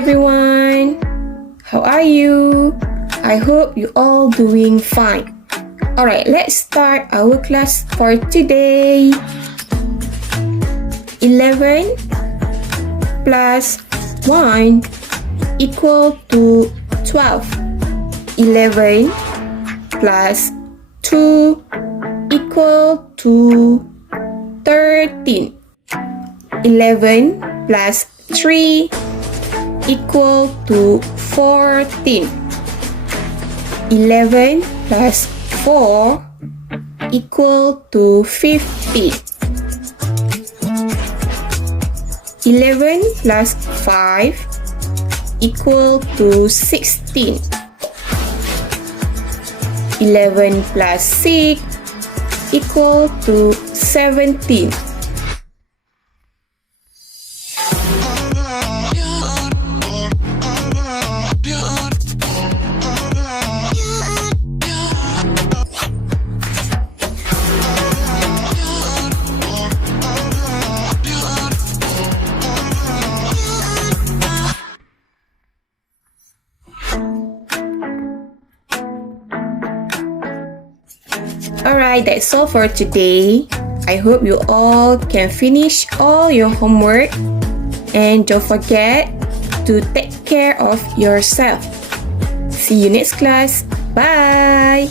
everyone! How are you? I hope you all doing fine. Alright, let's start our class for today. 11 plus 1 equal to 12. 11 plus 2 equal to 13. 11 plus 3 equal to 14. 11 plus 4 equal to 15. 11 plus 5 equal to 16. 11 plus 6 equal to 17. Alright, that's all for today. I hope you all can finish all your homework and don't forget to take care of yourself. See you next class. Bye!